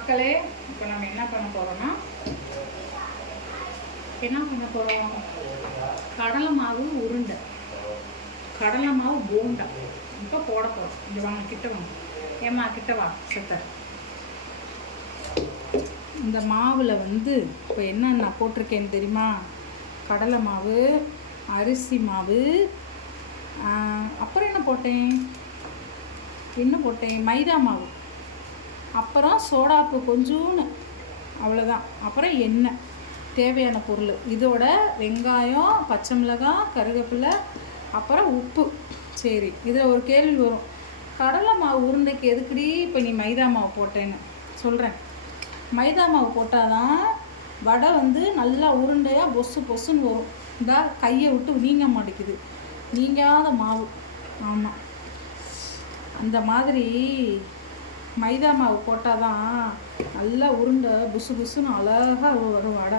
மக்களே இப்போ நம்ம என்ன பண்ண போகிறோம்னா என்ன பண்ண போகிறோம் கடலை மாவு உருண்டை. கடலை மாவு போண்டா. இப்போ போட போகிறோம் இங்கே வாங்க கிட்ட வாங்க. ஏம்மா கிட்ட வா செத்த. இந்த மாவில் வந்து இப்போ என்ன நான் போட்டிருக்கேன்னு தெரியுமா? கடலை மாவு அரிசி மாவு அப்புறம் என்ன போட்டேன்? என்ன போட்டேன்? மைதா மாவு. அப்புறம் சோடாப்பு கொஞ்சோன்னு. அவ்வளோதான் அப்புறம் எண்ணெய். தேவையான பொருள். இதோட வெங்காயம் பச்சை மிளகாய் கருவேப்பிலை அப்புறம் உப்பு. சரி இதில் ஒரு கேள்வி வரும். கடலை மாவு உருண்டைக்கு எதுக்குடி இப்போ நீ மைதா மாவு போட்டேன்னு? சொல்கிறேன் மைதா மாவு போட்டால் தான் வடை வந்து நல்லா உருண்டையாக பொசு பொசுன்னு வரும். இந்த கையை விட்டு நீங்க மாட்டேங்குது நீங்காத மாவு. ஆமாம் அந்த மாதிரி மைதா மாவு போட்டால் தான் நல்லா உருண்டை புசு புசுன்னு அழகாக வரும். வடை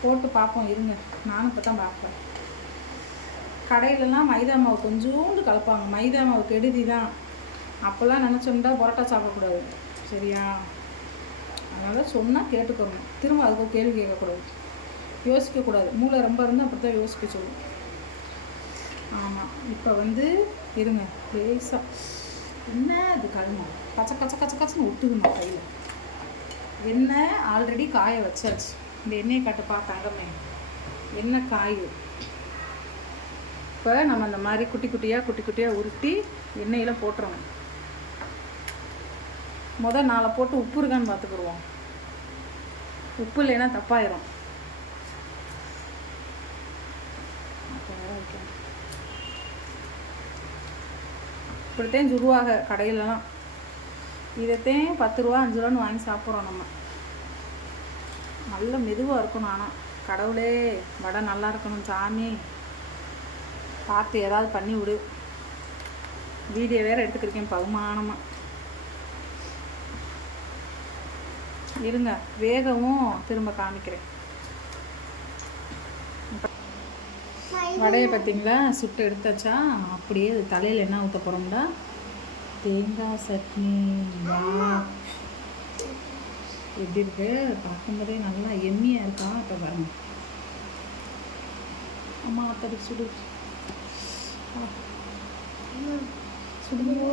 போட்டு பார்ப்போம் இருங்க. நானும் இப்போ தான் பார்ப்பேன். கடையிலலாம் மைதா மாவு கொஞ்சோண்டு கலப்பாங்க. மைதா மாவு கெடுதி தான் அப்போல்லாம் நினச்சோம்டா பரோட்டா சாப்பிடக்கூடாது. சரியா? அதனால் சொன்னால் கேட்டுக்கணும் திரும்ப அதுக்கு கேள்வி கேட்கக்கூடாது. யோசிக்கக்கூடாது. மூளை ரொம்ப இருந்தால் அப்படி தான் யோசிக்க சொல்லும். ஆமாம் இப்போ வந்து இருங்க. லேசாக என்ன இது கல்மம் கச்ச கச்ச கச்ச கச்சன்னு ஒட்டுதுமா கையில். எண்ணெய் ஆல்ரெடி காய வச்சாச்சு. இந்த எண்ணெயை கட்டுப்பா தங்கமே எண்ணெய் காய் இப்போ நம்ம இந்த மாதிரி குட்டி குட்டியாக குட்டி குட்டியாக உருட்டி எண்ணெயில் போட்டுருவோம் முதல் நாளை போட்டு உப்பு இருக்கான்னு பார்த்துக்குருவோம் உப்பு இல்லைன்னா தப்பாயிரும். ஓகே இப்படித்தான் சுருவாக கடையிலலாம். இதைத்தேன் பத்து ரூபா அஞ்சு ரூபான்னு வாங்கி சாப்பிட்றோம் நம்ம. நல்ல மெதுவாக இருக்கணும் ஆனால் கடவுளே வடை நல்லா இருக்கணும் சாமி. பார்த்து ஏதாவது பண்ணி விடு. வீடியோ வேறு எடுத்துக்கிருக்கேன் பகுமானமாக இருங்க வேகவும் திரும்ப காமிக்கிறேன். வடையை பார்த்தீங்களா? சுட்டு எடுத்தாச்சா? அப்படியே அது தலையில் என்ன ஊற்ற போகிறோம்டா தேங்காய் சட்னி. வா. எப்படி இருக்கு? பார்க்கும்போதே நல்லா எம்மியாக இருக்கா? இப்போ பாருங்க. அம்மா அத்தடி சுடு. ஆ. சுடுங்கோ.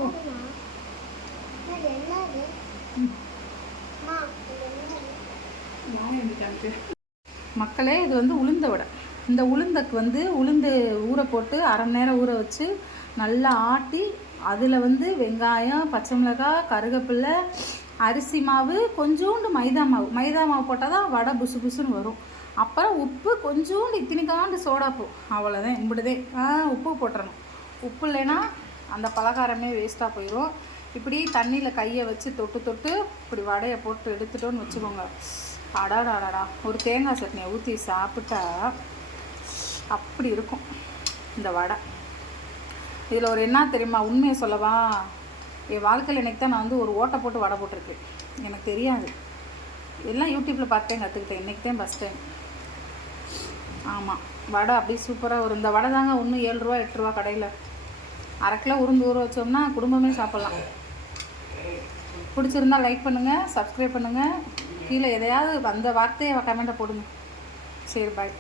மக்களே இது வந்து உளுந்த வடை. இந்த உளுந்தக்கு வந்து உளுந்து ஊற போட்டு அரை மணி நேரம் ஊற வச்சு நல்லா ஆட்டி அதில் வந்து வெங்காயம் பச்சை மிளகாய் கருகப்பில்லை அரிசி மாவு கொஞ்சோண்டு மைதா மாவு. மைதா மாவு போட்டால் தான் வடை புசு புசுன்னு வரும். அப்புறம் உப்பு கொஞ்சோண்டு இத்தினிக்காண்டு சோடாப்பு அவ்வளோதான் இப்படிதே ஆ உப்பு போட்டுறணும். உப்பு இல்லைன்னா அந்த பலகாரமே வேஸ்ட்டாக போயிடும் இப்படி தண்ணியில் கையை வச்சு தொட்டு தொட்டு இப்படி வடையை போட்டு எடுத்துட்டோன்னு வச்சுக்கோங்க. அடாடாடாடா. ஒரு தேங்காய் சட்னியை ஊற்றி சாப்பிட்டா அப்படி இருக்கும். இந்த வடை. இதில் ஒரு என்ன தெரியுமா? உண்மையை சொல்லவா? என் வாழ்க்கையில் எனக்கு தான் நான் வந்து ஒரு ஓட்டை போட்டு வடை போட்டிருக்கேன். எனக்கு தெரியாது. எல்லாம் யூடியூப்பில் பார்த்தேன் கற்றுக்கிட்டேன் இன்றைக்கி தான் ஃபஸ்ட் டைம் ஆமாம் வடை அப்படியே சூப்பராக வரும். இந்த வடை தாங்க ஒன்று ஏழு ரூபா எட்டு ரூபா கடையில். அரை கிலோ உருந்து ஊற வச்சோம்னா குடும்பமே சாப்பிட்லாம். பிடிச்சிருந்தா லைக் பண்ணுங்கள் சப்ஸ்கிரைப் பண்ணுங்கள் கீழே எதையாவது அந்த வார்த்தையை கமெண்ட்டை போடுங்க. சரி பாய்